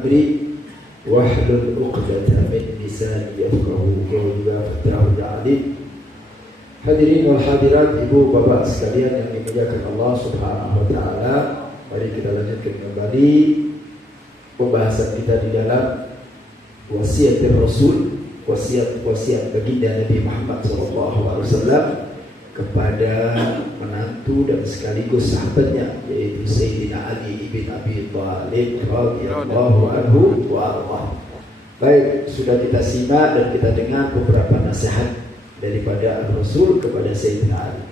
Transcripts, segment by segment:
amri wahlul 'uqdatam min lisani yafqahu qawli wa fatahu alim. Hadirin wal hadirat, ibu bapak sekalian yang dimuliakan Allah Subhanahu wa taala, mari kita lanjutkan kembali pembahasan kita di dalam wasiat Rasul, wasiat baginda Nabi Muhammad SAW kepada menantu dan sekaligus sahabatnya, yaitu Sayyidina Ali bin Abi Thalib radhiyallahu anhu wa arda. Baik, sudah kita simak dan kita dengar beberapa nasihat daripada Rasul kepada Sayyidina Ali.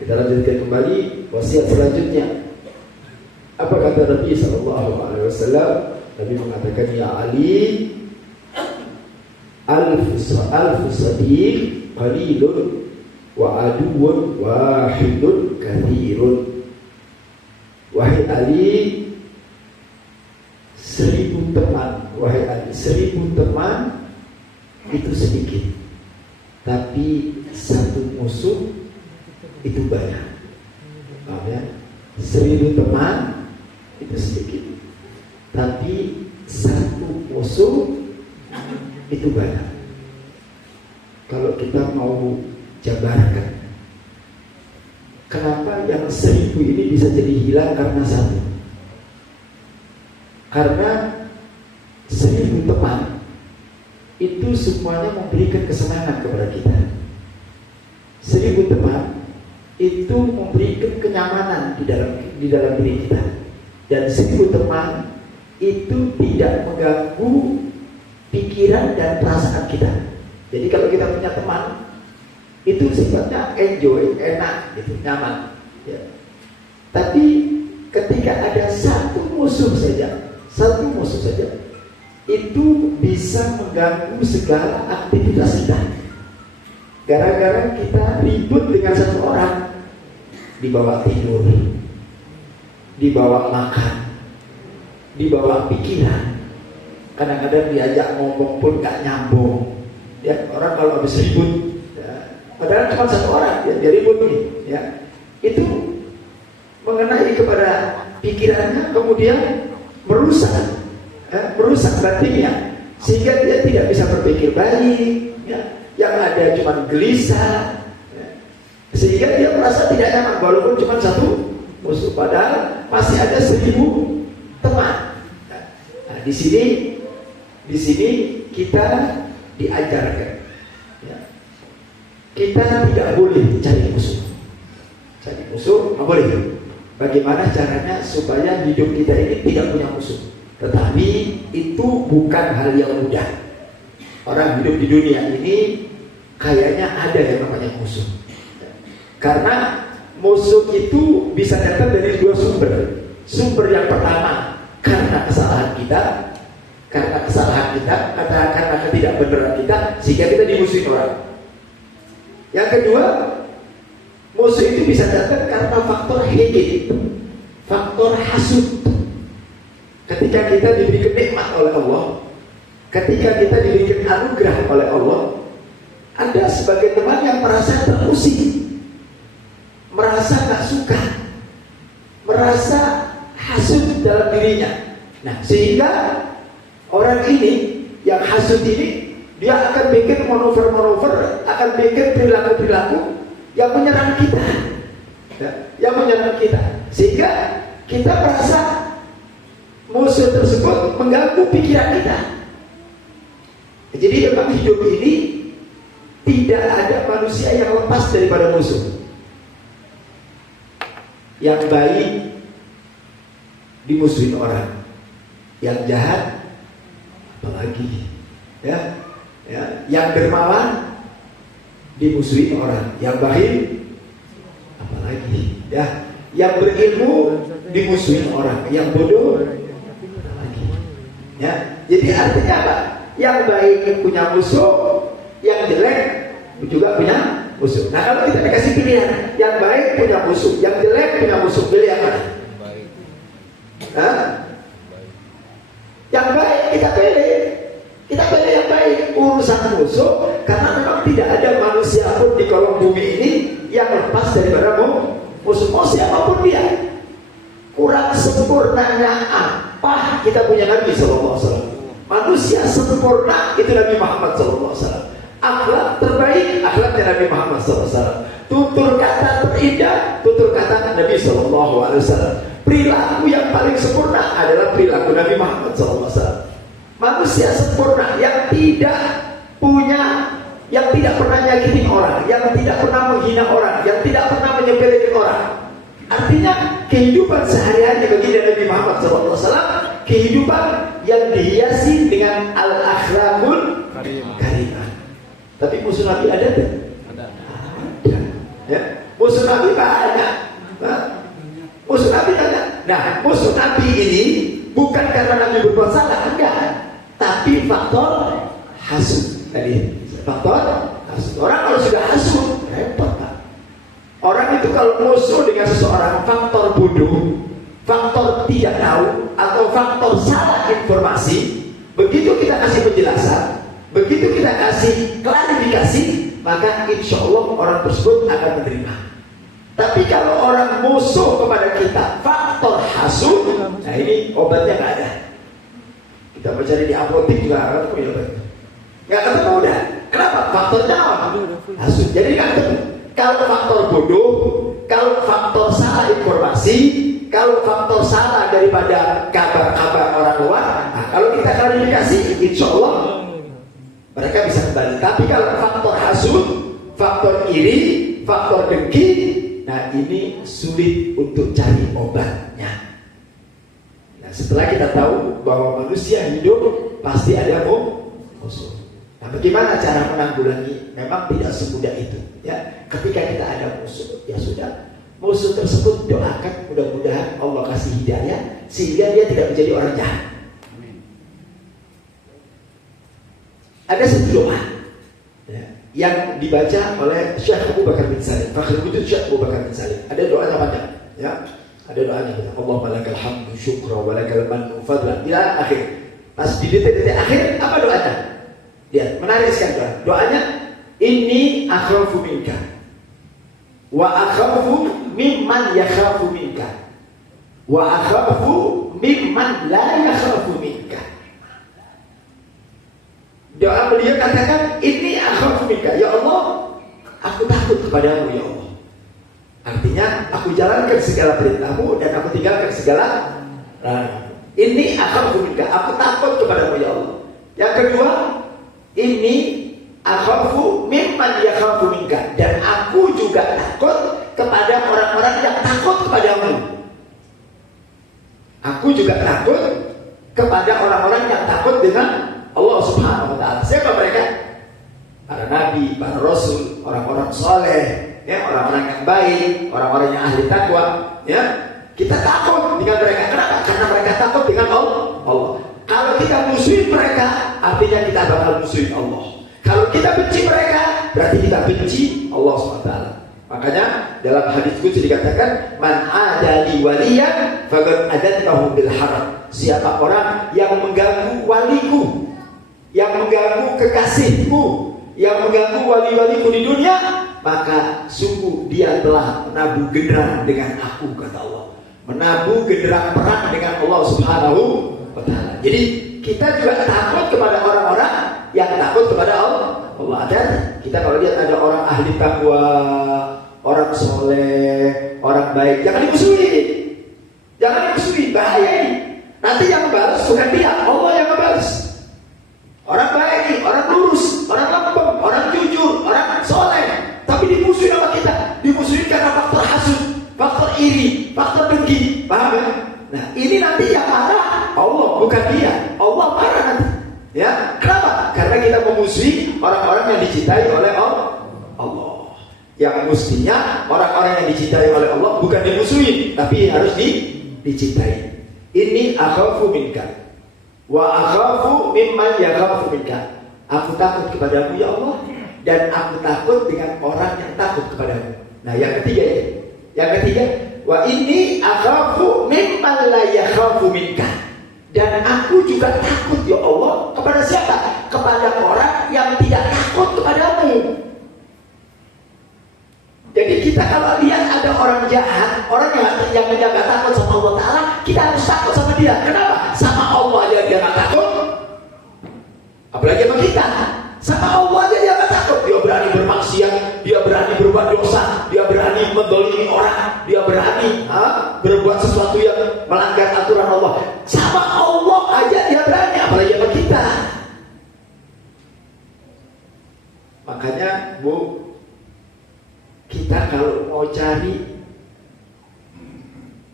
Kita lanjutkan kembali wasiat selanjutnya. Apa kata Nabi SAW? Nabi mengatakan, ya Ali, alfu sadiq qalilun wa aduwwun wahidun kathirun. Wahai Ali, 1000 teman. Wahai Ali, 1000 teman itu sedikit, tapi satu musuh itu banyak. Paham ya? 1000 teman itu sedikit, tapi satu musuh itu banyak. Kalau kita mau jabarkan, kenapa yang 1000 ini bisa jadi hilang karena satu? Karena 1000 teman itu semuanya memberikan kesenangan kepada kita. 1000 teman itu memberikan kenyamanan di dalam diri kita. Dan 1000 teman itu tidak mengganggu pikiran dan perasaan kita. Jadi kalau kita punya teman, itu sifatnya enjoy, enak, gitu, nyaman. Ya. Tapi ketika ada satu musuh saja, itu bisa mengganggu segala aktivitas kita. Gara-gara kita ribut dengan satu orang, dibawa tidur, dibawa makan, dibawa pikiran. Kadang-kadang diajak ngomong pun gak nyambung. Ya, orang kalau habis ribut, ya, padahal cuma satu orang, ya, dia ribut nih, ya, itu mengenai kepada pikirannya, kemudian merusak batinnya, sehingga dia tidak bisa berpikir baik, ya, yang ada cuma gelisah, ya, sehingga dia merasa tidak nyaman walaupun cuma satu musuh, padahal masih ada 1000 teman. Nah, di sini kita diajarkan, ya, kita tidak boleh cari musuh nggak boleh. Bagaimana caranya supaya hidup kita ini tidak punya musuh? Tetapi itu bukan hal yang mudah. Orang hidup di dunia ini kayaknya ada yang namanya musuh. Karena musuh itu bisa datang dari 2 sumber. Sumber yang pertama karena kesalahan kita, karena ketidakbenaran kita, sehingga kita dimusuhin orang. Yang kedua, musuh itu bisa datang karena faktor hege, faktor hasud. Ketika kita diberikan nikmat oleh Allah, ketika kita diberikan anugerah oleh Allah, ada sebagai teman yang merasa terusik, merasa gak suka, merasa hasud dalam dirinya. Nah, sehingga orang ini yang hasud ini, dia akan bikin manuver-manuver, akan bikin perilaku-perilaku yang menyerang kita, ya, sehingga kita merasa musuh tersebut mengganggu pikiran kita. Jadi dalam hidup ini tidak ada manusia yang lepas daripada musuh. Yang baik dimusuhin orang, yang jahat apalagi, ya, yang dermawan dimusuhin orang, yang baik apalagi, ya, yang berilmu dimusuhin orang, yang bodoh apalagi, ya. Jadi artinya apa? Yang baik punya musuh, yang jelek juga punya musuh. Nah, kalau kita dikasih pilihan, yang baik punya musuh, yang jelek punya musuh, pilih yang mana? Yang baik kita pilih yang baik. Urusan musuh, karena memang tidak ada manusia pun di kolom bumi ini yang lepas daripada musuh. Mau siapapun dia, kurang sempurnanya apa kita punya Nabi SAW. Manusia sempurna itu Nabi Muhammad SAW. Akhlak terbaik akhlaknya Nabi Muhammad SAW. Tutur kata terindah tutur kata Nabi SAW. Perilaku yang paling sempurna adalah perilaku Nabi Muhammad SAW. Manusia sempurna yang tidak punya, yang tidak pernah nyakitin orang, yang tidak pernah menghina orang, yang tidak pernah menyepelekan orang. Artinya kehidupan sehari-hari bagi Nabi Muhammad SAW kehidupan yang dihiasi dengan al-akhlakul karimah. Tapi musuh Nabi ada tak? Ada. Ya. Musuh Nabi banyak. Musuh Nabi banyak. Nah, musuh Nabi ini bukan karena Nabi berbuat salah, enggak. Tapi faktor hasud tadi. Faktor hasud. Orang kalau sudah hasud, repot Pak. Orang itu kalau musuh dengan seseorang, faktor bodoh, faktor tidak tahu, atau faktor salah informasi, begitu kita kasih penjelasan, begitu kita kasih klarifikasi, maka insya Allah orang tersebut akan menerima. Tapi kalau orang musuh kepada kita, faktor hasud, nah ini obatnya nggak ada. Kita mencari di apotek juga nggak ketemu obatnya. Nggak ketemu udah. Kenapa? Faktornya apa? Hasud. Jadi nggak ketemu. Kalau faktor bodoh, kalau faktor salah informasi, kalau faktor salah daripada kabar-kabar orang luar, nah kalau kita klarifikasi, insya Allah mereka bisa kembali. Tapi kalau faktor hasud, faktor iri, faktor dengki, nah ini sulit untuk cari obatnya. Nah setelah kita tahu bahwa manusia hidup pasti ada musuh. Nah bagaimana cara menanggulangi? Memang tidak semudah itu. Ya, ketika kita ada musuh, ya sudah, musuh tersebut doakan mudah-mudahan Allah kasih hidayah sehingga dia tidak menjadi orang jahat. Ada satu doa ya, yang dibaca oleh Syekh Abu Bakar bin Salim, Fakhrul Wujud Syekh Abu Bakar bin Salim. Ada doanya panjang, ya. Ada doanya, Allahumma lakal hamdu syukra wa lakal mannu fadlan ila akhir. Pas di detik-detik akhir apa doanya? Lihat, menarik sekali doanya. Inni akhafu minka wa akhafu mimman yakhafu minka wa akhafu mimman la yakhafu minka. Doa beliau katakan, ini akhafu minka, ya Allah, aku takut kepadamu ya Allah. Artinya aku jalankan segala perintahmu dan aku tinggalkan segala ini akhafu minka, aku takut kepadamu ya Allah. Yang kedua, ini akhafu mimman yakhafu minka, dan aku juga takut kepada orang-orang yang takut kepadamu. Aku juga takut kepada orang-orang yang takut dengan Allah Subhanahu wa ta'ala. Siapa mereka? Para nabi, para rasul, orang-orang soleh, ya, orang-orang yang baik, orang-orang yang ahli takwa, ya. Kita takut dengan mereka. Kenapa? Karena mereka takut dengan Allah. Kalau kita musuhin mereka, artinya kita bakal musuhin Allah. Kalau kita benci mereka, berarti kita benci Allah SWT. Makanya dalam hadis qudsi dikatakan, man adali waliyan faqad adantahu bil haram. Siapa orang yang mengganggu waliku, yang mengganggu kekasihku, yang mengganggu wali-waliku di dunia, maka sungguh dia telah menabuh genderang dengan aku, kata Allah. Menabuh genderang perang dengan Allah Subhanahu wa ta'ala. Jadi kita juga takut kepada orang-orang yang takut kepada Allah. Ada kita kalau lihat ada orang ahli takwa, orang soleh, orang baik, jangan dimusuhi. Jangan dimusuhi, bahaya ini. Nanti yang balas bukan dia, Allah yang ngebalas. Orang baik, orang lurus, orang lempeng, orang jujur, orang soleh, tapi dimusuhi sama kita. Dimusuhi karena faktor hasud, faktor iri, faktor dengki. Paham ya? Nah ini nanti yang marah Allah, bukan dia. Allah marah nanti. Ya, kenapa? Karena kita memusuhi orang-orang yang dicintai oleh Allah. Yang mestinya orang-orang yang dicintai oleh Allah bukan dimusuhi, tapi harus dicintai. Ini akhafu minka wa akhafu mimman yakhafu minka. Aku takut kepadamu ya Allah, dan aku takut dengan orang yang takut kepadamu. Nah yang ketiga ini, yang ketiga, wa inni akhafu mimman la yakhafu minka. Dan aku juga takut ya Allah kepada siapa? Kepada orang yang tidak takut kepadamu. Jadi kita kalau lihat ada orang jahat, orang yang tidak takut sama Allah Ta'ala, kita harus takut sama dia. Kenapa? mendolimi orang, dia berani berbuat sesuatu yang melanggar aturan Allah. Sama Allah aja dia berani, apalagi sama kita. Makanya Bu, kita kalau mau cari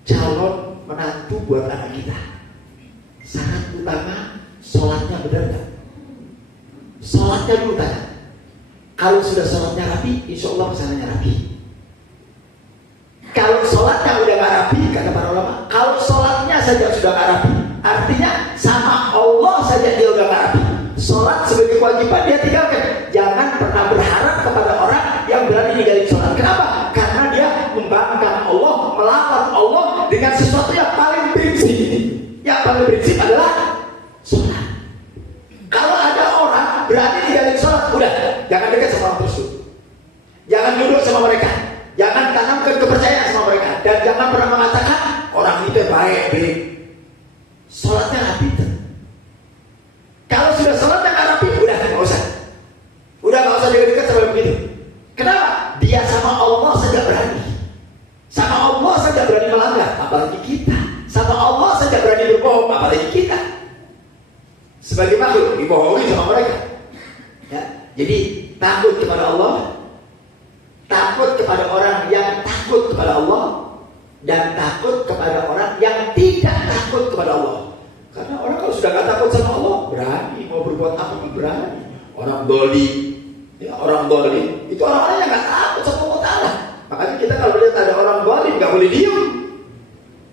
calon menantu buat anak kita, syarat utama sholatnya benar nggak? Sholatnya dulu tanya. Kalau sudah sholatnya rapi, insya Allah pesanannya rapi. Kalau sholatnya udah nggak rapi, kata para ulama, kalau sholatnya saja sudah nggak rapi, artinya sama Allah saja dia udah nggak rapi. Sholat sebagai kewajiban dia tinggalkan. Jangan pernah berharap kepada orang yang berani ninggalin sholat. Kenapa? Karena dia membangkang Allah, melawan Allah dengan sesuatu yang paling prinsip. Yang paling prinsip adalah sholat. Kalau ada orang berani ninggalin sholat, udah jangan dekat sama orang tersebut. Jangan duduk sama mereka. Jangan tanamkan kepercayaan sama mereka. Dan jangan pernah mengatakan orang itu baik. Sholatnya rapi. Kalau sudah sholatnya nggak rapi, udah nggak usah. Udah nggak usah dekat-dekat sama begitu. Kenapa? Dia sama Allah saja berani. Sama Allah saja berani melanggar, apalagi kita. Sama Allah saja berani berbohong, apalagi kita. Sebagai makhluk dibohongi sama mereka. Ya, jadi takut kepada Allah, takut kepada orang yang takut kepada Allah, dan takut kepada orang yang tidak takut kepada Allah. Karena orang kalau sudah gak takut sama Allah, berani mau berbuat apa pun berani. Orang dolim, ya, orang dolim itu orang-orang yang gak takut sama Allah Ta'ala. Makanya kita kalau lihat ada orang dolim gak boleh diem.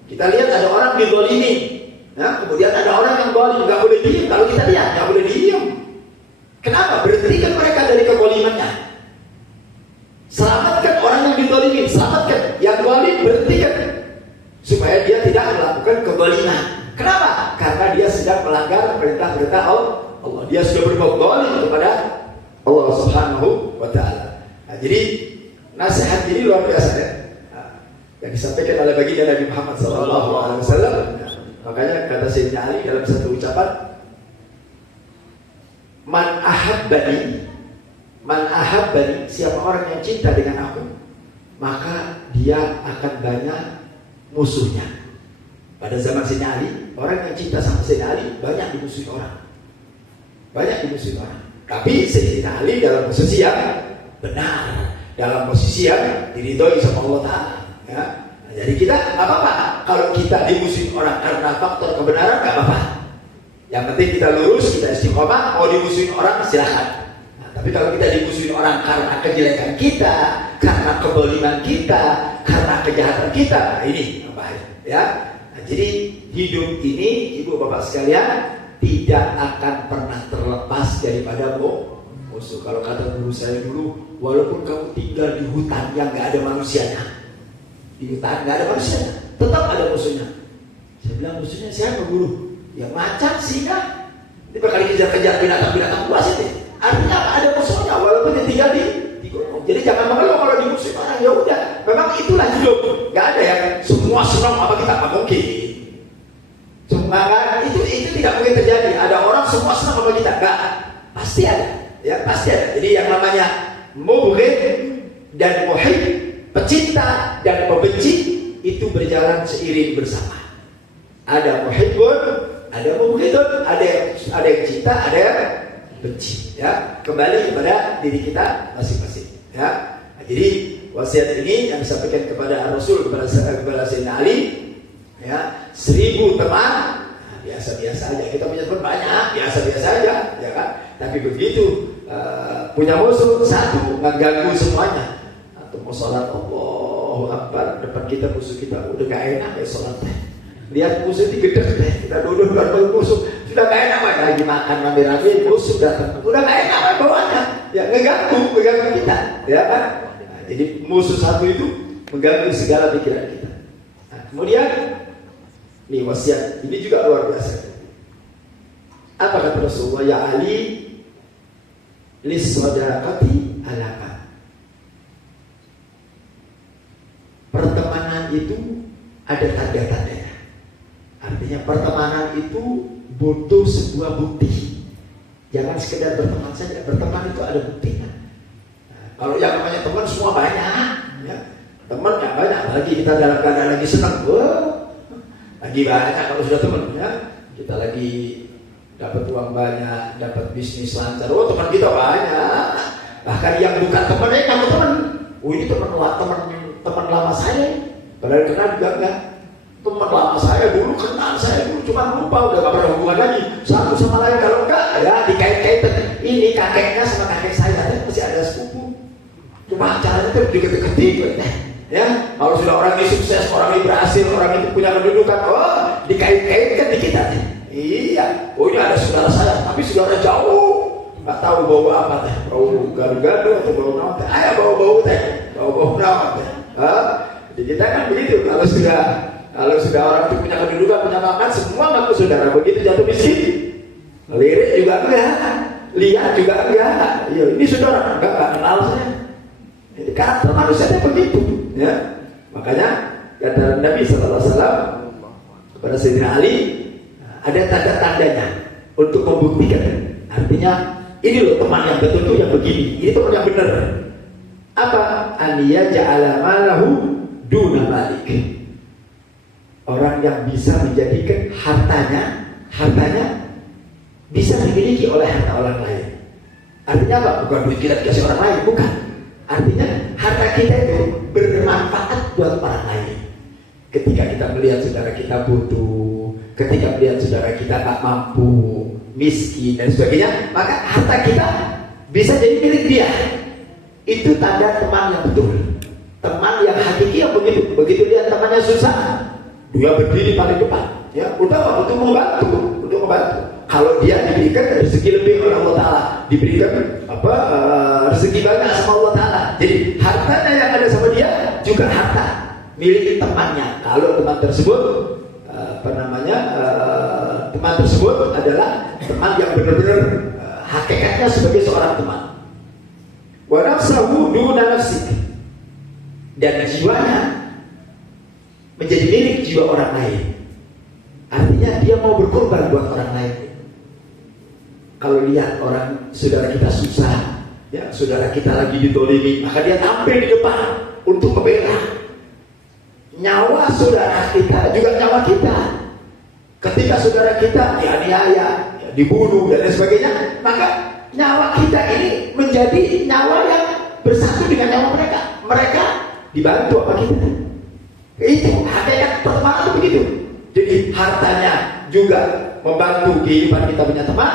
Kita lihat ada orang didolimi, nah, kemudian ada orang yang dolim gak boleh diem. Kalau kita lihat gak boleh diem. Kenapa? Berhentikan mereka dari kedolimannya. Selamatkan orang yang didolimi, selamatkan yang dolim, berhentikan supaya dia tidak melakukan kedoliman. Kenapa? Karena dia sedang melanggar perintah-perintah Allah. Dia sudah berbuat zalim kepada Allah Subhanahu wa Ta'ala. Nah, jadi nasihat ini luar biasa ya. Nah, yang disampaikan oleh baginda Nabi Muhammad SAW. Makanya kata Sayyidina Ali dalam satu ucapan, Man ahabbani, siapa orang yang cinta dengan aku, maka dia akan banyak musuhnya. Pada zaman Sayyidina Ali, orang yang cinta sama Sayyidina Ali banyak dimusuhi orang. Tapi Sayyidina Ali dalam posisi yang benar, dalam posisi yang diridhoi sama Allah Ta'ala. Ya. Nah, jadi kita nggak apa-apa kalau kita dimusuhi orang karena faktor kebenaran, nggak apa-apa. Yang penting kita lurus, kita istiqomah. Mau dimusuhi orang silahkan. Nah, tapi kalau kita dimusuhi orang karena kejelekan kita, karena keboliman kita, karena kejahatan kita, nah ini bahaya. Ya. Jadi hidup ini, ibu bapak sekalian, tidak akan pernah terlepas daripada musuh. Kalau kata guru saya dulu, walaupun kamu tinggal di hutan yang nggak ada manusianya, di hutan nggak ada manusianya, tetap ada musuhnya. Saya bilang musuhnya siapa guru? Ya macan, singa. Ini bakal dikejar-kejar binatang-binatang buas itu. Artinya ada musuhnya, walaupun dia tinggal di gunung. Jadi jangan mengeluh kalau dimusuhi orang. Ya udah, memang itulah hidup. Nggak ada yang semua senang apa kita, nggak mungkin. Cuma itu tidak mungkin terjadi. Ada orang semua senang sama kita, nggak, pasti ada, ya pasti ada. Jadi yang namanya mubghid dan muhib, pecinta dan pembenci itu berjalan seiring bersama. Ada muhibbun, ada mubghidun, ada yang cinta, ada yang benci. Ya, kembali kepada diri kita masing-masing. Ya, nah, jadi wasiat ini yang disampaikan kepada Rasul kepada Sayyidina Ali. Ya, 1000 teman, nah, biasa-biasa aja. Kita punya teman banyak, biasa-biasa aja, ya kan? Tapi begitu punya musuh satu, mengganggu semuanya. Atau mau sholat, Allahu Akbar, depan kita musuh kita udah gak enak ya sholat. Lihat musuh itu gede deh, kita duduk bareng musuh, sudah gak enak lagi makan rame-rame, musuh datang, udah gak enak bawaannya, ya mengganggu kita, ya kan? Nah, jadi musuh satu itu mengganggu segala pikiran kita. Nah, kemudian ini wasiat, ini juga luar biasa. Apa kata Rasulullah? Ya Ali, lis-sadaqati alaka. Pertemanan itu ada tanda-tandanya. Artinya pertemanan itu butuh sebuah bukti. Jangan sekedar berteman saja. Berteman itu ada buktinya. Nah, kalau yang namanya teman semua banyak, ya. Teman yang banyak, lagi kita dalam keadaan lagi senang, lagi banyak kalau sudah teman ya. Kita lagi dapat uang banyak, dapat bisnis lancar, teman kita banyak. Bahkan yang bukan teman, kamu teman, ini teman lama saya, padahal kenal juga enggak. Teman lama saya dulu, kenal saya dulu, cuma lupa, udah gak pernah hubungan lagi satu sama lain. Kalau enggak, ya dikait-kaitan. Ini kakeknya sama kakek saya, masih ada sepupu. Cuma caranya itu deket-deketin, ya. Kalau sudah orang ini sukses, orang ini berhasil, orang itu punya kedudukan, dikait-kaitkan di kita. Iya, ini ada saudara saya, tapi saudara jauh, nggak tahu bawa apa teh, bau gado-gado atau bau naon teh, bau naon teh. Jadi kita kan begitu, kalau sudah orang itu punya kedudukan, punya makan, semua ngaku saudara. Begitu jatuh miskin, lirik juga enggak, lihat juga enggak. Ya, ini saudara enggak kenal saya. Ini karakter manusianya begitu, ya. Makanya kata Nabi Sallallahu Alaihi Wasallam kepada Sayyidina Ali, ada tanda-tandanya untuk membuktikan. Artinya ini loh teman yang betul tuh yang begini, ini teman yang benar. Apa? Aniya ja'ala malahu duna malik. Orang yang bisa menjadikan hartanya bisa dimiliki oleh harta orang lain. Artinya apa? Bukan duit kita dikasih orang lain, bukan. Artinya harta kita itu bermanfaat buat orang lain. Ketika kita melihat saudara kita butuh, ketika melihat saudara kita tak mampu, miskin dan sebagainya, maka harta kita bisa jadi milik dia. Itu tanda teman yang betul, teman yang hakiki yang begitu. Begitu lihat temannya susah, dia berdiri paling depan, ya udah untuk membantu. Kalau dia diberikan rezeki lebih oleh Allah Taala, diberikan rezeki banyak sama Allah Taala, jadi hartanya yang ada sama dia juga harta milik temannya. Kalau teman tersebut teman tersebut adalah teman yang benar-benar hakikatnya sebagai seorang teman. Wa nafsahu duna nafsik, dan jiwanya menjadi milik jiwa orang lain. Artinya dia mau berkorban buat orang lain. Kalau lihat orang saudara kita susah, ya saudara kita lagi ditolimi, maka dia tampil di depan untuk membela. Nyawa saudara kita juga nyawa kita. Ketika saudara kita dianiaya, dibunuh dan lain sebagainya, maka nyawa kita ini menjadi nyawa yang bersatu dengan nyawa mereka. Mereka dibantu apa kita? Itu hakikat pertemanan itu begitu. Jadi hartanya juga membantu kehidupan kita punya teman,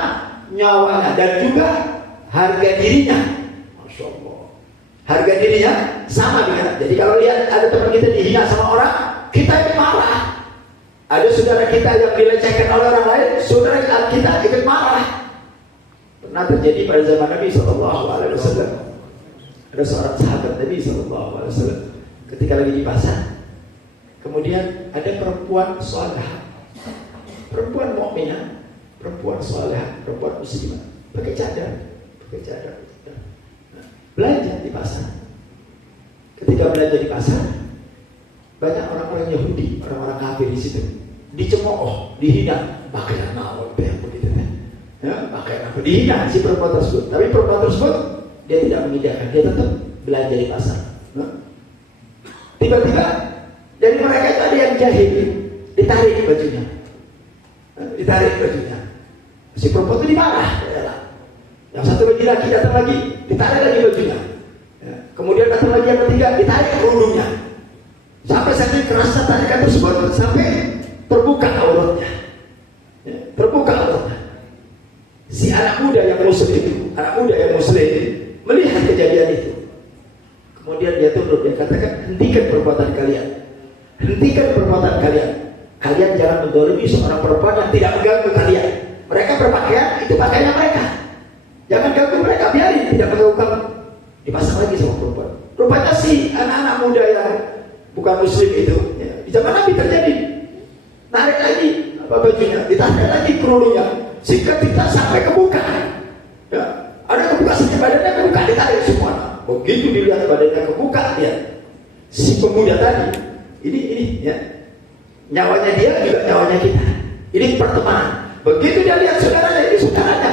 nyawanya dan juga harga dirinya. Masya Allah. Harga dirinya sama dengan. Jadi kalau lihat ada teman kita dihina sama orang, kita ikut marah. Ada saudara kita yang dilecehkan oleh orang lain, saudara kita ikut marah. Pernah terjadi pada zaman Nabi Sallallahu Alaihi Wasallam. Ada seorang sahabat Nabi Sallallahu Alaihi Wasallam ketika lagi di pasar. Kemudian ada perempuan saleh, perempuan mukminah, perempuan saleh, perempuan muslimah, pakai cadar, belanja di pasar. Ketika belanja di pasar, banyak orang-orang Yahudi, orang-orang kafir di situ, dicemooh, dihina, pakaian naon yang begitu kan? Ya, pakaian apa? Dihina si perempuan tersebut. Tapi perempuan tersebut dia tidak mengindahkan, dia tetap belanja di pasar. Nah, tiba-tiba dari mereka itu ada yang jahil, ditarik bajunya. Si perempuan itu dimarah. Yang satu lagi datang lagi, ditarik lagi bajunya. Ya. Kemudian datang lagi yang ketiga, ditarik kerudungnya. Sampai kerasa tarikan tersebut sampai terbuka auratnya. Ya, terbuka auratnya. Si anak muda yang muslim melihat kejadian itu. Kemudian dia turun, dia katakan, hentikan perbuatan kalian. Kalian jangan mendolimi seorang perempuan yang tidak mengganggu kalian. Mereka berpakaian, itu pakaiannya mereka. Jangan ganggu mereka, biarin, tidak mengganggu kamu. Dipasang lagi sama perempuan. Rupanya si anak-anak muda yang bukan muslim itu, ya, di zaman Nabi terjadi. Narik lagi bajunya, ditarik lagi kerudungnya, sehingga kita sampai kebuka. Ya, ada kebuka saja, badannya kebuka, ditarik semua. Begitu dilihat badannya kebuka, dia si pemuda tadi, ini ya, nyawanya dia juga nyawanya kita. Ini pertemanan. Begitu dia lihat saudaranya, ini saudaranya,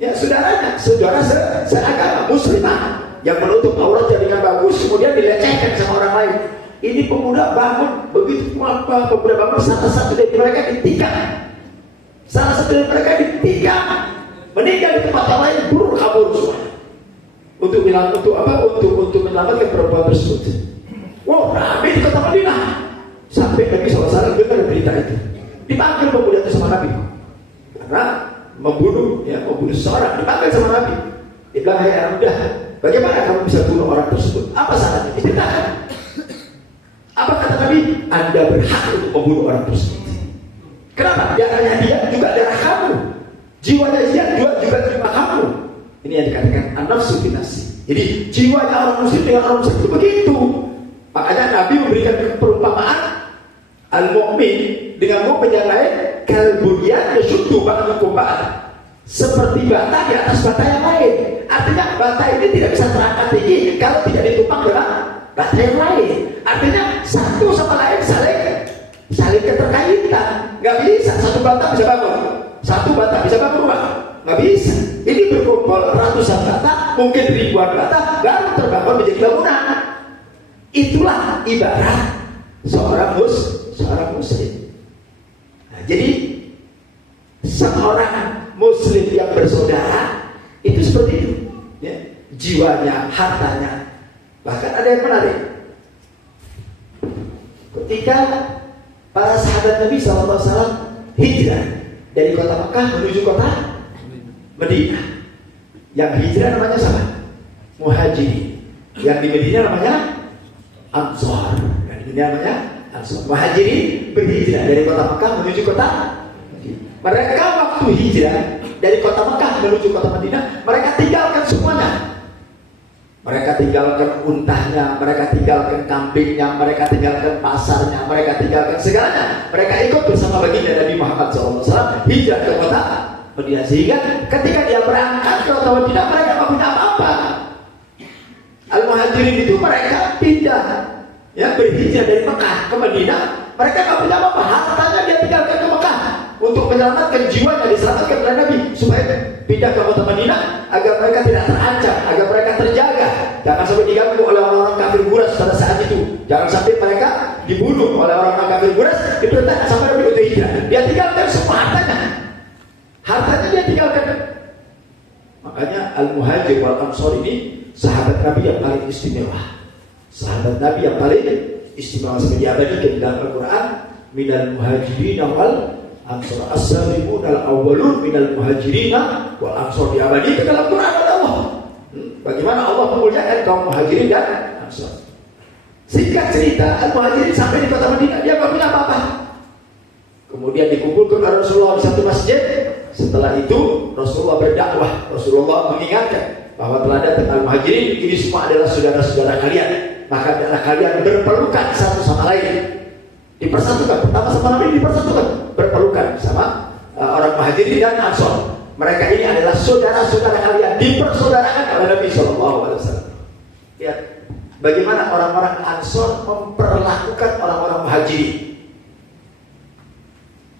ya saudaranya, saudara seagama muslimah yang menutup auratnya dengan bagus kemudian dilecehkan sama orang lain. Ini pemuda bangun, begitu pemuda bangun, salah satu dari mereka ditikam. Meninggal di tempat yang lain, buruk kabur semua. Untuk menyelamatkan perempuan tersebut. Wow, ramai di kota Madinah. Sampai Nabi SAW dengar berita itu. Dipanggil pemuda itu sama Nabi. Karena membunuh seseorang, dipanggil sama Nabi. Dia bilang, "Hai anak muda, bagaimana kamu bisa bunuh orang tersebut? Apa salahnya?" Diceritakan. Apa kata Nabi? Anda berhak untuk membunuh orang tersebut. Kenapa? Darahnya dia juga darah kamu. Jiwanya dia juga jiwa kamu. Ini yang dikatakan an-nafsu bin-nafsi. Jadi jiwanya orang muslim dengan orang muslim itu begitu. Makanya Nabi memberikan perumpamaan al-mu'min dengan mu'min yang lain, kalbunyan yashuddu ba'dahu ba'dan. Seperti bata di atas bata yang lain. Artinya bata ini tidak bisa terangkat tinggi kalau tidak ditumpang dengan bata yang lain. Artinya satu sama lain saling keterkaitan. Gak bisa satu bata bisa bangun, satu bata bisa bangun rumah. Gak bisa. Ini berkumpul ratusan bata, mungkin ribuan bata, baru terbangun menjadi bangunan. Itulah ibarat seorang muslim. Nah, jadi seorang muslim yang bersaudara itu seperti itu, ya. Jiwanya, hartanya. Bahkan ada yang menarik. Ketika para sahabat Nabi SAW hijrah dari kota Mekah menuju kota Madinah. Yang hijrah namanya siapa? Muhajirin. Yang di Madinah namanya Ansor. Yang di Madinah namanya Ansor. Muhajirin berhijrah dari kota Mekah menuju kota Madinah. Mereka waktu hijrah dari kota Mekah menuju kota Madinah, mereka tinggalkan semuanya. Mereka tinggalkan untahnya, mereka tinggalkan kambingnya, mereka tinggalkan pasarnya, mereka tinggalkan segalanya. Mereka ikut bersama baginda Nabi Muhammad SAW hijrah ke kota Madinah. Sehingga ketika dia berangkat ke kota Madinah, mereka tidak punya apa-apa. Al-Muhajirin itu mereka pindah, ya, berhijrah dari Mekah ke Madinah. Mereka tidak punya apa-apa, hartanya dia tinggalkan ke Mekah untuk menyelamatkan jiwanya, diselamatkan oleh Nabi supaya pindah ke kota Madinah agar mereka tidak terancam, agar mereka terjaga, jangan sampai diganggu oleh orang-orang kafir Quraisy pada saat itu, jangan sampai mereka dibunuh oleh orang-orang kafir Quraisy. Diperintah sampai Nabi untuk hijrah, dia tinggalkan semua hartanya dia tinggalkan. Makanya Al-Muhajir wal Ansor ini sahabat Nabi yang paling istimewa, sahabat Nabi yang paling istimewa, seperti diabadikan dalam Al-Quran, minal muhajirin wal Ansor as-sabiqun al-awwalun minal muhajirin wal Ansor, diabadikan dalam Quran oleh Allah. Bagaimana Allah memuliakan kaum muhajirin dan Ansor. Singkat cerita, Al-Muhajirin sampai di kota Madinah, dia tidak punya apa-apa. Kemudian dikumpulkan oleh Rasulullah di satu masjid. Setelah itu Rasulullah berdakwah, Rasulullah mengingatkan bahwa telah datang Al-Muhajirin, ini semua adalah saudara-saudara kalian, maka adalah kalian berpelukan satu sama lain, dipersatukan. Pertama sama Nabi dipersatukan, berpelukan sama orang Muhajirin dan Ansor. Mereka ini adalah saudara-saudara kalian, dipersaudarakan oleh Nabi SAW. Lihat bagaimana orang-orang Ansor memperlakukan orang-orang Muhajirin.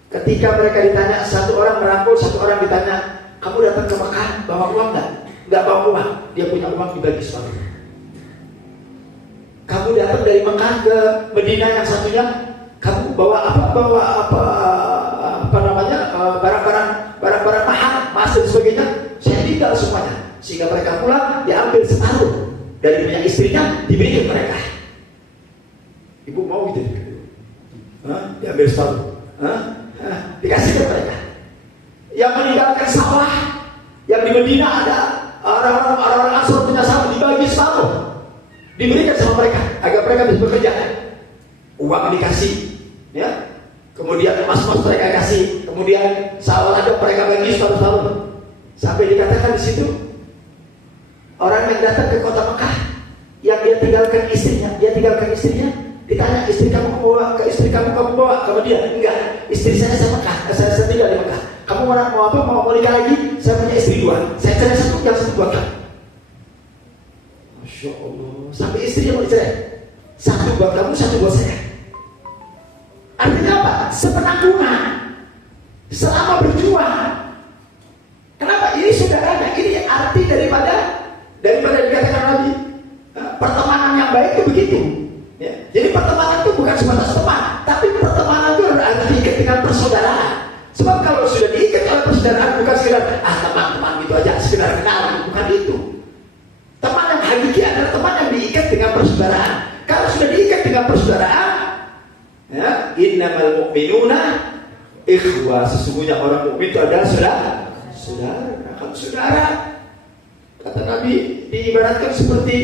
Ketika mereka ditanya, satu orang merangkul, satu orang ditanya, kamu datang ke Mekah bawa uang nggak? Nggak bawa uang, dia punya uang dibagi separuh. Kamu datang dari Mekah ke Madinah yang satunya, kamu bawa barang-barang mahal, emas dan sebagainya, saya tinggal semuanya. Sehingga mereka pulang, diambil separuh dari punya istrinya, diberikan mereka. Ibu mau gitu? Diambil separuh, dikasih ke mereka. Yang meninggalkan sawah, yang di Madinah ada orang-orang Ansor punya sawah, dibagi separuh, diberikan sama mereka agar mereka bisa bekerja. Uang dikasih, ya. Kemudian emas-emas mereka kasih, kemudian sawah ada mereka bagi separuh-separuh. Sampai dikatakan di situ, orang yang datang ke kota Mekah, yang dia tinggalkan istrinya, ditanya, istri kamu kamu bawa ke Madinah? Enggak, istri saya Mekah, saya tinggal di Mekah. Kamu mau apa? Mau nikah lagi? Saya punya istri dua, saya cerai satu, yang satu buat kamu. Masya Allah, sampai istrinya mau dicerai, satu buat kamu, satu buat saya. Artinya apa? Sepenanggungan selama berjuang. Kenapa? Ini saudaranya. Ini arti daripada dikatakan Nabi, pertemanan yang baik itu begitu. Ya. Jadi pertemanan itu bukan sebatas teman, tapi pertemanan itu harus diikat dengan persaudaraan. Sebab kalau sudah diikat oleh persaudaraan, bukan sekedar teman-teman gitu aja, sekedar kenal, bukan itu. Teman yang hakiki adalah teman yang diikat dengan persaudaraan. Kalau sudah diikat dengan persaudaraan, ya, innamal mu'minuna ikhwah, sesungguhnya orang mukmin itu adalah saudara. Kalau saudara, kata Nabi, diibaratkan seperti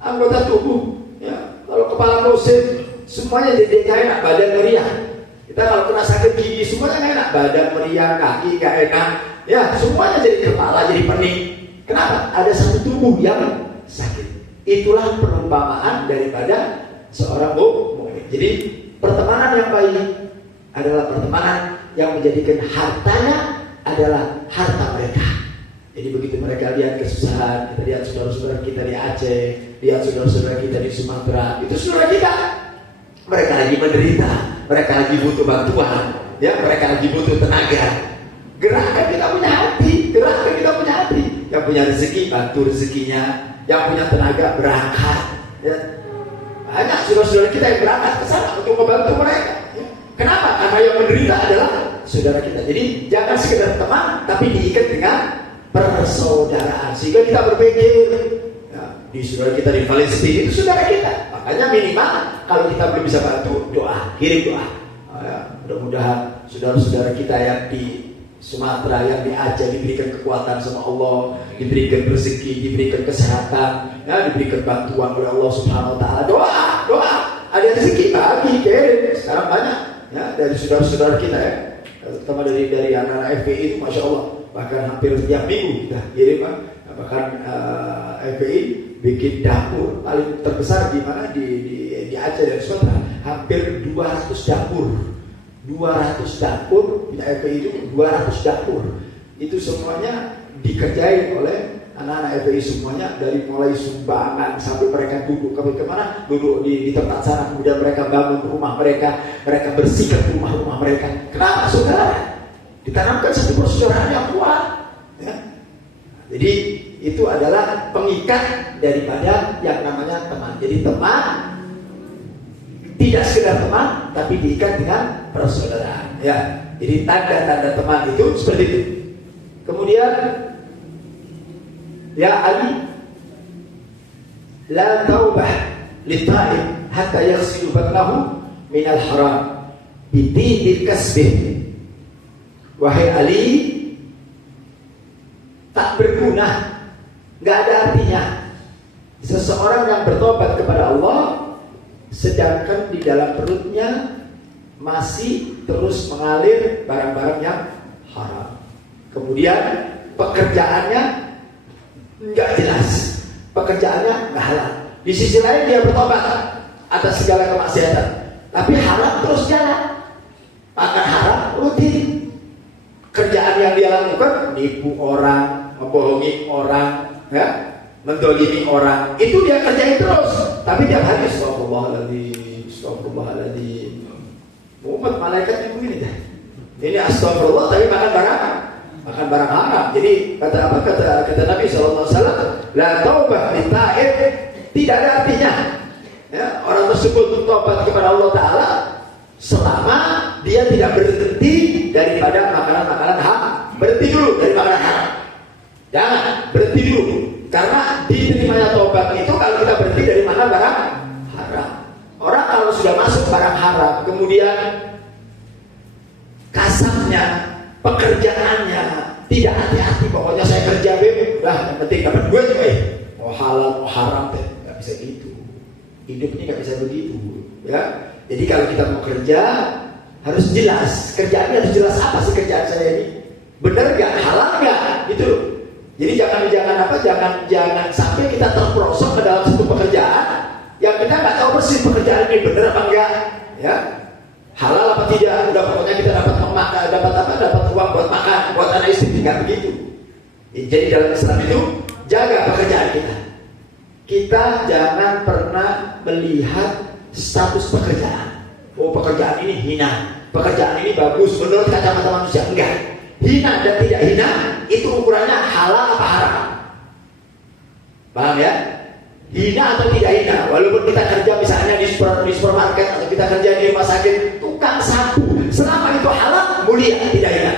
anggota tubuh. Ya, kalau kepala bosen, semuanya jadi gak enak, badan meriah. Kita kalau kena sakit gigi, semuanya gak enak, badan meriah, kaki gak enak. Ya, semuanya jadi kepala, jadi pening. Kenapa? Ada satu tubuh yang sakit. Itulah perumpamaan daripada seorang mukmin. Jadi pertemanan yang baik adalah pertemanan yang menjadikan hartanya adalah harta mereka. Jadi begitu mereka lihat kesusahan, kita lihat saudara-saudara kita di Aceh, lihat saudara-saudara kita di Sumatera, itu saudara kita. Mereka lagi menderita, mereka lagi butuh bantuan, ya, mereka lagi butuh tenaga. Gerakkan kita punya hati, gerakkan kita punya hati. Yang punya rezeki, bantu rezekinya. Yang punya tenaga, berangkat. Ya. Banyak saudara-saudara kita yang berangkat ke sana untuk membantu mereka. Ya. Kenapa? Karena yang menderita adalah saudara kita. Jadi jangan sekedar teman, tapi diikat dengan persaudaraan. Sehingga kita berpikir, ya, di saudara kita di Palestina itu saudara kita. Makanya minimal kalau kita belum bisa bantu, doa, kirim doa. Ya, mudah-mudahan saudara-saudara kita yang di Sumatera, yang di Aceh diberikan kekuatan sama Allah, diberikan rezeki, diberikan kesehatan, ya, diberikan bantuan oleh Allah Subhanahu Wa Taala. Doa, ada rezeki bagi, kirim. Sekarang banyak, ya, dari saudara-saudara kita, ya, terutama dari anak-anak FPI itu, masya Allah, bahkan hampir tiap minggu kita kirim, bahkan FPI bikin dapur paling terbesar di mana di Aceh dan Sumatera, hampir 200 dapur. 200 dapur, punya FPI itu 200 dapur. Itu semuanya dikerjain oleh anak-anak FPI semuanya, dari mulai sumbangan sampai mereka duduk kemana, duduk di tempat sana, kemudian mereka bangun rumah mereka bersihkan rumah-rumah mereka. Kenapa? Saudara, ditanamkan satu persaudaraan yang kuat. Ya. Jadi itu adalah pengikat daripada yang namanya teman. Jadi teman tidak sekedar teman, tapi diikat dengan persaudaraan. Ya, jadi tanda-tanda teman itu seperti itu. Kemudian, ya Ali, la taubah lita'ib hatta yaghsilu batnahu minal haram bidinil kasbih. Wahai Ali, tak berguna, nggak ada artinya seseorang yang bertobat kepada Allah sedangkan di dalam perutnya masih terus mengalir barang-barang yang haram. Kemudian pekerjaannya nggak jelas, pekerjaannya nggak halal. Di sisi lain dia bertobat atas segala kemaksiatan, tapi haram terus jalan. Makan haram rutin. Kerjaan yang dia lakukan nipu orang, membohongi orang, ya, mendolimi orang, itu dia kerjain terus. Tapi tiap hari astagfirullahaladzim. Umat malaikat yang begini dah. Ini astagfirullah tapi makan barang haram. Jadi kata Nabi SAW, la taubah lita'ib, tidak ada artinya. Ya, orang tersebut tobat kepada Allah Taala selama dia tidak berhenti daripada makanan-makanan haram. Berhenti dulu dari makanan haram. Jangan berhenti dulu. Karena diterimanya tobat itu kalau kita berhenti dari mana barang haram. Orang kalau sudah masuk barang haram, kemudian kasarnya, pekerjaannya tidak hati-hati, pokoknya saya kerja udah yang penting dapat duit juga. Mau halal, mau haram, nggak bisa gitu. Hidupnya nggak bisa begitu, ya. Jadi kalau kita mau kerja harus jelas, kerjaannya harus jelas, apa sih kerjaan saya ini, benar nggak, halal nggak, gitu. Jadi jangan sampai kita terperosok ke dalam satu pekerjaan yang kita nggak tahu persis pekerjaan ini benar apa enggak, ya, halal apa tidak. Udah pokoknya kita dapat uang buat makan, buat anak istri, nggak begitu. Jadi dalam Islam itu jaga pekerjaan kita. Kita jangan pernah melihat status pekerjaan. Oh, pekerjaan ini hina, pekerjaan ini bagus menurut kacamata manusia. Enggak. Hina dan tidak hina itu ukurannya halal apa haram. Paham ya? Hina atau tidak hina? Walaupun kita kerja misalnya di supermarket atau kita kerja di rumah sakit, tukang sapu, selama itu halal, mulia, tidak hina.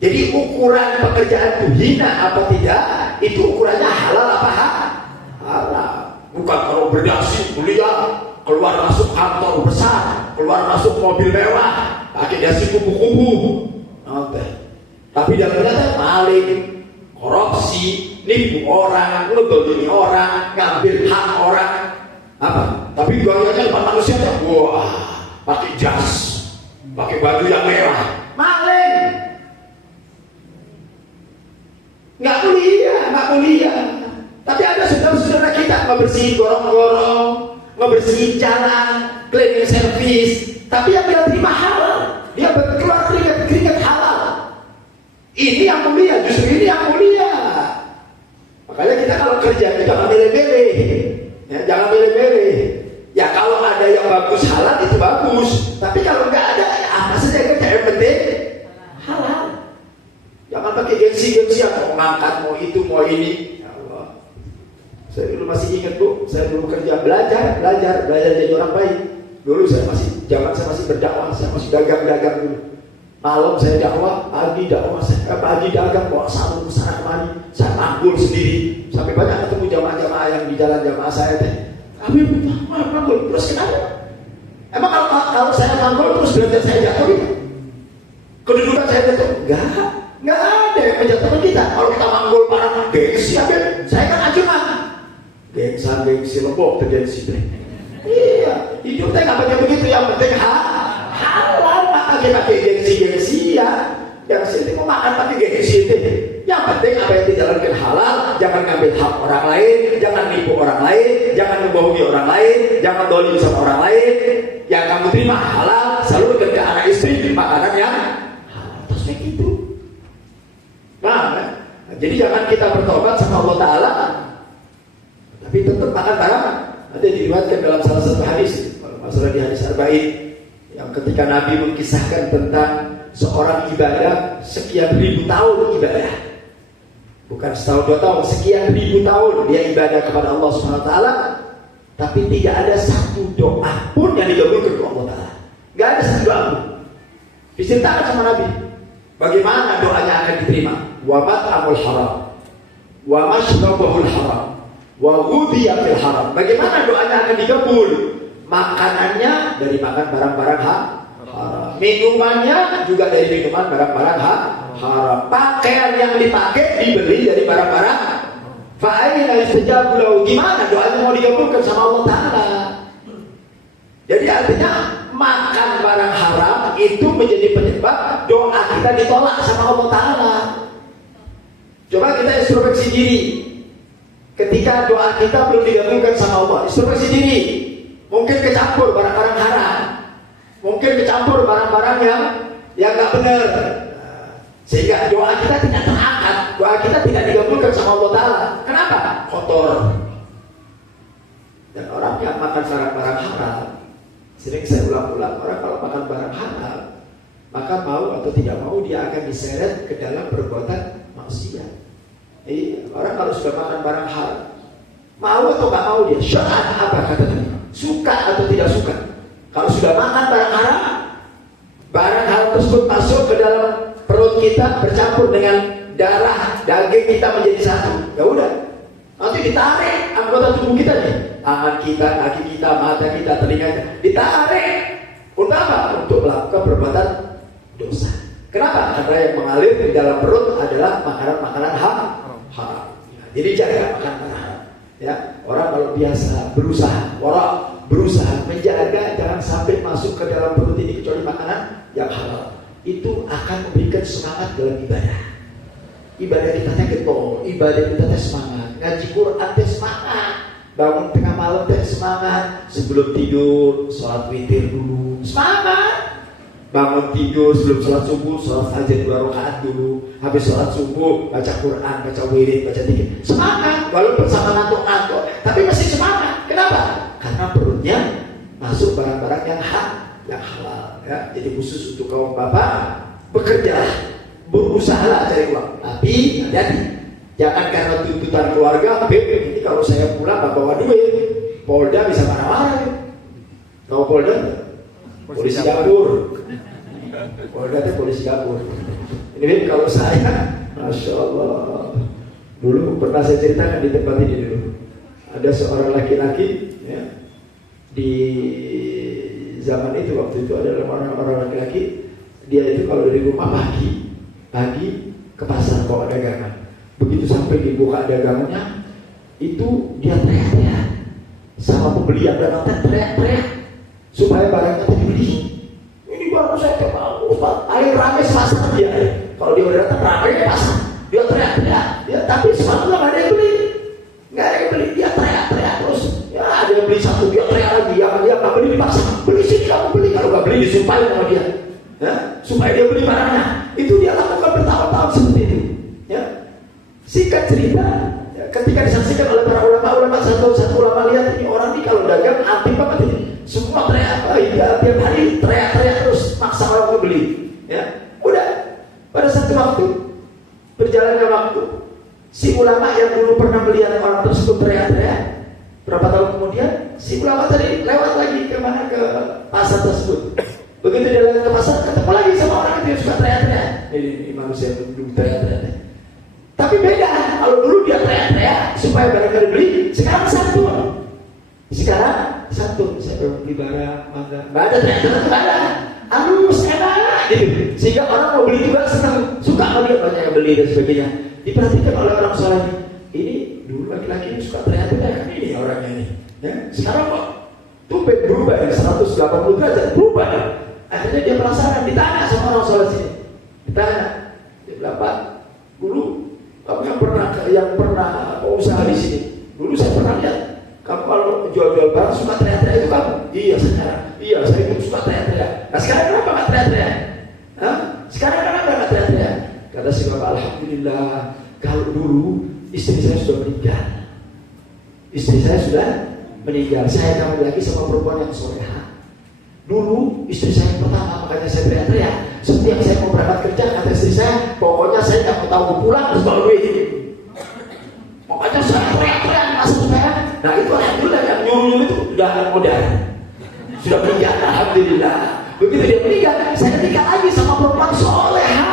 Jadi ukuran pekerjaan itu hina apa tidak, itu ukurannya halal apa halal. Bukan kalau berdasi mulia, keluar masuk kantor besar, keluar masuk mobil mewah, pakai dasi kupu-kupu. Tapi dalamnya maling, korupsi, nipu orang, ngedolimi orang, ngambil hak orang. Apa? Tapi gayanya depan manusia, wah, pakai jas, pakai baju yang mewah, maling. Nggak mulia. Tapi ada saudara-saudara kita ngebersihin gorong-gorong, ngebersihin jalan, cleaning service, tapi yang dia terima halal, dia berkeluar keringat halal. Ini yang mulia, justru ini yang mulia. Makanya kita kalau kerja kita jangan milih-milih, ya, jangan milih-milih. Ya kalau ada yang bagus halal itu bagus, tapi kalau nggak ada apa saja kerja yang penting halal. Jangan pakai gengsi-gengsi mau ngangkat, mau itu, mau ini. Ya Allah. Saya dulu masih ingat Bu, saya dulu kerja belajar jadi orang baik. Dulu saya masih berdakwah, saya masih dagang dulu. Malam saya dakwah, pagi dagang, bawa sarung ke sana kemari. Saya panggul sendiri, sampai banyak ketemu jamaah-jamaah yang di jalan jamaah saya teh. Habib, panggul terus kenapa? Emang kalau saya panggul terus belajar saya jatuh gitu? Kedudukan saya jatuh? Enggak ada yang menjatuhkan kita. Kalau kita manggul barang gengsi, saya kan ajuman. Gengsi lembok tergengsi. Iya, hidupnya nggak pakai begitu. Yang penting halal, maka kita pakai gengsi ya. Yang sini mau makan pakai gengsi itu. Yang penting apa yang dijalankan halal, jangan ngambil hak orang lain, jangan nipu orang lain, jangan membohongi orang lain, jangan dolim sama orang lain. Yang kamu terima halal, salurkan ke anak istri makanan yang halal. Terus kayak gitu. Nah, jadi jangan kita bertobat sama Allah Ta'ala, tapi tetap makan barang. Ada diriwayatkan dalam salah satu hadis, masalah di hadis Arba'in, yang ketika Nabi mengkisahkan tentang seorang ibadah sekian ribu tahun ibadah, bukan setahun 2 tahun, sekian ribu tahun dia ibadah kepada Allah Subhanahu Wa Ta'ala, tapi tidak ada satu doa pun yang digabungkan ke Allah Ta'ala. Gak ada satu doa pun. Diceritakan sama Nabi bagaimana doanya akan diterima. Wa mat'amul haram, wa mashrabahul haram, wa ghudhiya fil haram. Bagaimana doanya akan dikabul? Makanannya dari makan barang-barang haram, minumannya juga dari minuman barang-barang haram, pakaian yang dipakai dibeli dari barang-barang. Fa'aina istajabu lahu. Gimana doanya mau dikabulkan sama Allah Ta'ala? Jadi artinya makan barang haram itu menjadi penyebab doa kita ditolak sama Allah Ta'ala. Coba kita introspeksi diri. Ketika doa kita belum digabungkan sama Allah, introspeksi diri. Mungkin kecampur barang-barang haram, mungkin kecampur barang-barang yang nggak benar, sehingga doa kita tidak terangkat, doa kita tidak digabungkan sama Allah Ta'ala. Kenapa? Kotor. Dan orang yang makan barang-barang haram, sering saya ulang-ulang, orang kalau makan barang haram, maka mau atau tidak mau dia akan diseret ke dalam perbuatan maksiat. Orang kalau sudah makan barang haram, mau atau nggak mau dia syar'an apa kata Nabi, suka atau tidak suka, kalau sudah makan barang haram tersebut masuk ke dalam perut kita, bercampur dengan darah daging kita menjadi satu, ya udah, nanti ditarik anggota tubuh kita nih, tangan kita, kaki kita, mata kita, telinga kita, ditarik untuk apa? Untuk melakukan perbuatan dosa. Kenapa? Karena yang mengalir di dalam perut adalah makanan-makanan haram. Jadi jaga makan haram. Ya, orang kalau biasa berusaha menjaga jangan sampai masuk ke dalam perut ini kecuali makanan yang halal. Itu akan memberikan semangat dalam ibadah. Ibadah kita getol, ibadah kita semangat, ngaji Quran semangat, bangun tengah malam semangat, sebelum tidur sholat witir dulu semangat. Bangun tidur sebelum sholat subuh, sholat fajar 2 rakaat dulu. Habis sholat subuh, baca Quran, baca wirid, baca zikir. Semangat, walaupun sama ngantuk-ngantuk, tapi masih semangat. Kenapa? Karena perutnya masuk barang-barang yang halal. Ya. Jadi khusus untuk kaum bapak, bekerja, berusahalah cari uang. Tapi hati-hati, Jangan karena tuntutan keluarga, ini kalau saya pulang nggak bawa duit, Polda bisa marah-marah. Tahu Polda? Polisi dapur. Polda itu polisi dapur. Ini kalau saya, Masya Allah, dulu pernah saya ceritakan di tempat ini dulu. Ada seorang laki-laki, ya, di zaman itu, waktu itu adalah orang laki-laki, dia itu kalau dari rumah pagi ke pasar bawa dagangan. Begitu sampai dibuka dagangannya, itu dia teriak-teriak sama pembeli yang datang, teriak-teriak supaya barangnya dibeli. Ini baru saya tahu, Ustaz, air ramai pasar dia. Kalau dia udah datang ramai pasar, dia teriak-teriak. Ya, tapi sepatu nggak ada yang beli, dia teriak-teriak terus. Ya ada yang beli satu, dia teriak lagi, dia nggak beli dipaksa, beli sih kamu beli. Kalau nggak beli disumpahin sama dia, ya, supaya dia beli barangnya. Itu dia lakukan bertahun-tahun seperti itu. Ya. Singkat cerita, ya, ketika disaksikan oleh para ulama, satu ulama lihat ini orang ini kalau dagang aktif banget ini. Semua teriak, tiap hari teriak-teriak terus maksa orang beli. Ya, udah. Pada satu waktu, berjalannya waktu, si ulama yang dulu pernah melihat orang tersebut teriak-teriak, berapa tahun kemudian, si ulama tadi lewat lagi ke pasar tersebut. Begitu dia lewat ke pasar, ketemu lagi sama orang itu yang suka teriak-teriak. Ini manusia yang dulu teriak-teriak. Tapi beda, kalau dulu dia teriak-teriak supaya barang dibeli, sekarang santun. Saya beli barang, nggak ada teriak-teriak, nggak ada. Halus, enak, gitu. Sehingga orang mau beli juga senang, suka melihat banyak yang beli dan sebagainya. Diperhatikan oleh orang soleh ini dulu laki-laki ini suka teriak-teriak, kan ini orangnya ini. Ya, sekarang kok tumben berubah ya, 180 derajat berubah. Akhirnya dia penasaran, ditanya sama orang soleh sini. Ditanya, dia bilang, Pak, dulu kamu yang pernah usaha di sini. Dulu saya pernah lihat kamu kalau jual-jual barang suka teriak-teriak itu kamu. Iya, saya itu suka teriak-teriak. Nah sekarang kenapa nggak teriak-teriak? Sekarang kenapa nggak teriak-teriak? Kata si bapak, alhamdulillah, kalau dulu istri saya sudah meninggal. Saya kawin lagi sama perempuan yang soleha. Dulu istri saya yang pertama, makanya saya teriak-teriak. Setiap saya mau berangkat kerja, kata istri saya, pokoknya saya nggak mau tahu pulang harus bawa duit ini. Pokoknya saya teriak-teriak masuk saya. Nah itu alhamdulillah yang nyuruh itu sudah modal, sudah meninggal, alhamdulillah. Begitu dia meninggal, saya nikah lagi sama perempuan soleha.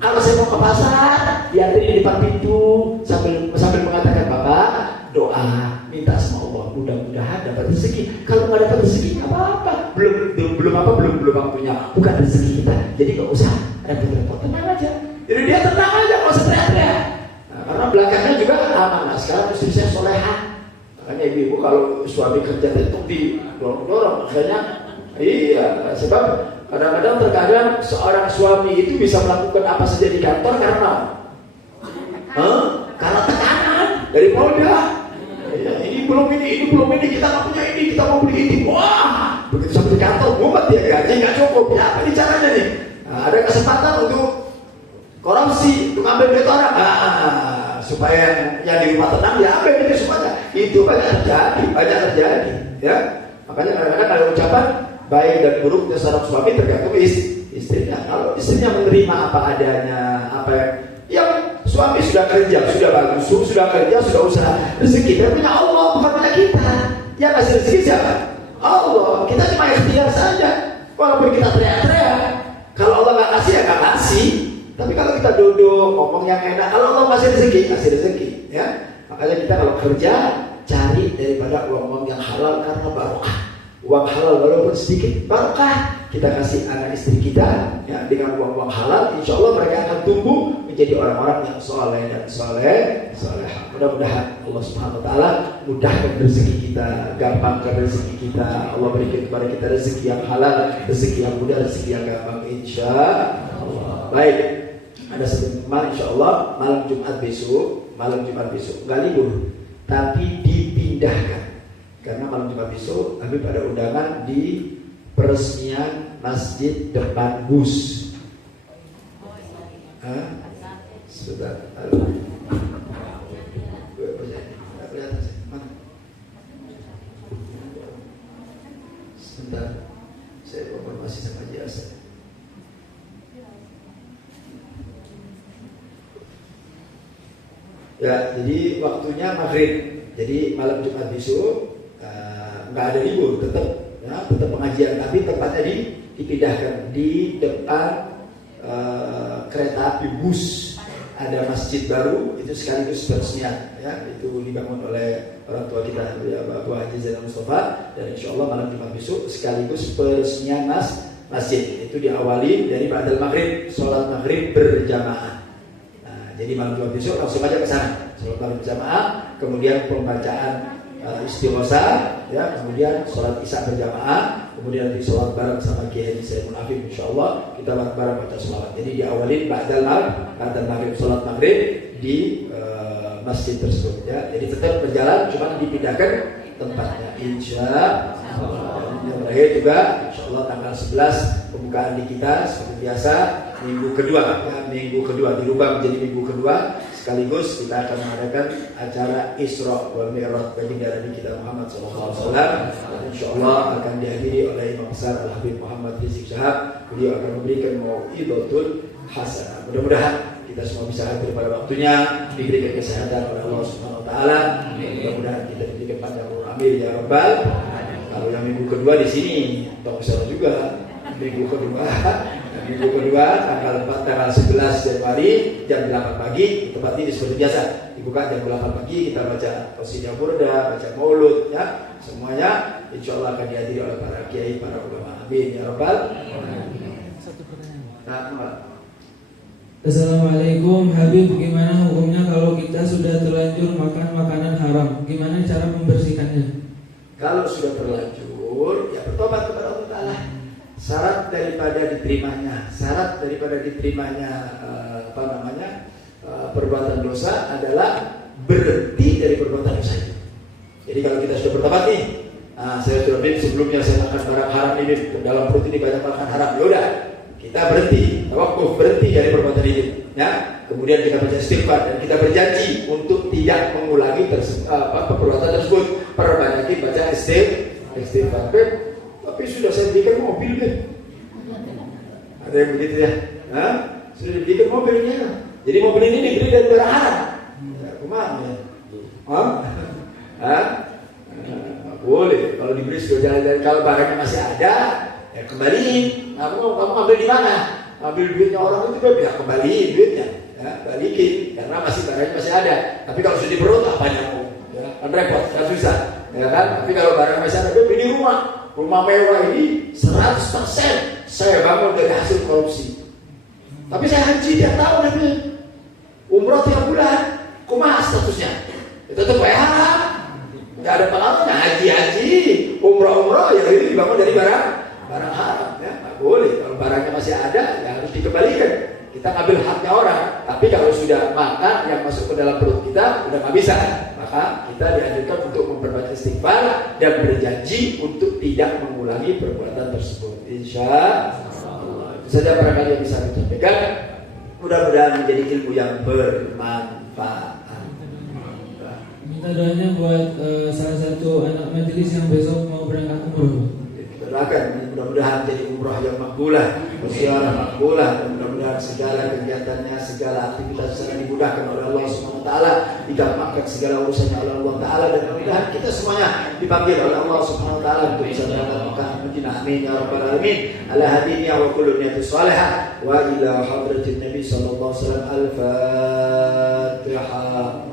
Kalau saya mau ke pasar, dia ada di depan pintu sambil mengatakan, Bapak doa minta sama Allah mudah-mudahan dapat rezeki. Kalau nggak dapat rezeki nggak apa-apa, belum waktunya, bukan rezeki kita. Jadi nggak usah repot-repot, tenang aja. Jadi dia tenang aja, nggak usah teriak-teriak. Nah, karena belakangnya juga aman. Nah, sekarang istri saya soleha. Makanya ibu kalau suami kerja itu didorong-dorong, akhirnya iya, sebab kadang-kadang seorang suami itu bisa melakukan apa saja di kantor karena tekanan dari Polda. Ya, ini belum ini, kita nggak punya ini, kita mau beli ini. Wah, begitu sampai di kantor, mumet dia gaji nggak cukup. Ya, apa nih caranya nih? Nah, ada kesempatan untuk korupsi, untuk ambil duit orang. Supaya yang di rumah tenang diambil itu semuanya. Itu banyak terjadi. Ya, makanya kadang-kadang ada ucapan baik dan buruknya seorang suami tergantung istrinya. Kalau istrinya menerima apa adanya, yang suami sudah kerja, sudah bagus, sudah kerja, sudah usaha, rezeki dia punya Allah, bukan punya kita. Yang ngasih rezeki siapa? Allah. Kita cuma ikhtiar saja. Walaupun kita teriak-teriak, kalau Allah nggak kasih ya nggak kasih. Tapi kalau kita duduk ngomong yang enak, kalau Allah kasih rezeki, ya. Makanya kita kalau kerja cari daripada uang yang halal karena barokah. Uang halal walaupun sedikit barokah. Kita kasih anak istri kita ya, dengan uang halal, insya Allah mereka akan tumbuh menjadi orang-orang yang soleh dan soleh. Mudah-mudahan Allah Subhanahu Wa Taala mudahkan rezeki kita, gampangkan rezeki kita. Allah berikan kepada kita rezeki yang halal, rezeki yang mudah, rezeki yang gampang, insya Allah. Baik, ada satu teman, insya Allah malam Jumat besok nggak libur, tapi dipindahkan karena malam Jumat besok Habib ada undangan di peresmian masjid depan bus. Sebentar, sebentar, saya konfirmasi sama jasa. Ya, jadi waktunya maghrib. Jadi malam Jumat besok nggak ada libur, tetap pengajian, tapi tempatnya dipindahkan di depan kereta api bus. Ada masjid baru, itu sekaligus peresmian, ya, itu dibangun oleh orang tua kita, ya, Bapak Haji Zainal Mustafa, dan insya Allah malam Jumat besok sekaligus peresmian masjid. Itu diawali dari ba'dal maghrib, sholat maghrib berjamaah. Nah, jadi malam Jumat besok langsung aja ke sana, sholat maghrib berjamaah, kemudian pembacaan istighosa, ya, kemudian sholat isya berjamaah, kemudian nanti sholat bareng sama Kiai Haji Saiful Afif, insyaallah kita bareng baca sholawat. Jadi diawalin ba'dal maghrib, sholat maghrib di masjid tersebut, ya. Jadi tetap berjalan, cuma dipindahkan tempatnya, insyaallah. Yang terakhir juga insyaallah tanggal 11 pembukaan di kita seperti biasa minggu kedua, ya, minggu kedua dirubah menjadi minggu kedua. Sekaligus kita akan mengadakan acara Isra wal Mi'raj baginda Nabi kita Muhammad SAW. Insyaallah akan dihadiri oleh Imam Besar Al Habib Muhammad Rizik Syihab. Beliau akan memberikan mau'izatul hasanah. Mudah-mudahan kita semua bisa hadir pada waktunya, diberikan kesehatan oleh Allah Subhanahu wa taala. Mudah-mudahan kita diberikan panjang umur, amin ya rabbal. Kalau yang minggu kedua di sini, Bang Ustaz juga minggu kedua tanggal 4 tanggal 11 Januari jam 8 pagi, tempat ini seperti biasa dibuka jam 8 pagi, kita baca qasidah burda, baca maulud, ya, semuanya insyaallah akan dihadiri oleh para kiai, para ulama, amin ya rabbal. Assalamualaikum Habib, gimana hukumnya kalau kita sudah terlanjur makan makanan haram? Gimana cara membersihkannya? Kalau sudah terlanjur, ya bertobat kepada Allah Ta'ala. Syarat daripada diterimanya perbuatan dosa adalah berhenti dari perbuatan dosa itu. Jadi kalau kita sudah bertobat nih, saya sudah sebelumnya saya makan barang haram ini, dalam perut ini banyak makan haram, ya udah kita berhenti, tawakuf, berhenti dari perbuatan ini, ya. Kemudian kita baca istighfar dan kita berjanji untuk tidak mengulangi perbuatan tersebut. Perbanyaki baca istighfar. Tapi sudah saya belikan mobil deh. Ada yang begitu ya? Sudah dibelikan mobilnya. Jadi mobil ini dibeli dari barang haram. Ya, kemana ya? Boleh. Kalau dibeli sudah jalan-jalan, kalau barangnya masih ada, ya kembaliin. Kamu ambil di mana? Ambil duitnya orang itu kan, ya kembaliin duitnya. Ya, balikin karena barangnya masih ada. Tapi kalau sudah di perut apanya mau? Ya, kan repot, kan susah. Ya kan? Tapi kalau barangnya masih ada, beli rumah mewah ini 100% saya bangun dari hasil korupsi. Tapi saya haji tiap tahun nanti, umroh tiap bulan, kumaha statusnya? Itu tetap haram, nggak ada pengalaman. Haji, umroh ya ini dibangun dari barang haram, ya nggak boleh. Kalau barangnya masih ada, ya harus dikembalikan. Kita ngambil haknya orang. Tapi kalau sudah makan yang masuk ke dalam perut kita udah nggak bisa, maka kita dianjurkan untuk memperbanyak istighfar dan berjanji untuk tidak mengulangi perbuatan tersebut. Insyaallah. Itu saja barangkali yang bisa kita sampaikan. Mudah-mudahan menjadi ilmu yang bermanfaat. Minta doanya buat salah satu anak majelis yang besok mau berangkat umroh. Doakan mudah-mudahan jadi umrah yang makbulah, ziarah makbulah, dan mudah-mudahan segala kegiatannya, segala aktivitasnya dimudahkan oleh Allah Subhanahu wa taala, digampangkan segala urusannya oleh Allah taala, dan mudah-mudahan kita semuanya dipanggil oleh Allah Subhanahu wa taala untuk bisa berangkat Mekah Madinah, amin ya rabbal alamin. Ala hadiniya wa kullu niyatin salihah wa ila hadratin Nabi sallallahu alaihi wasallam. Al-Fatihah.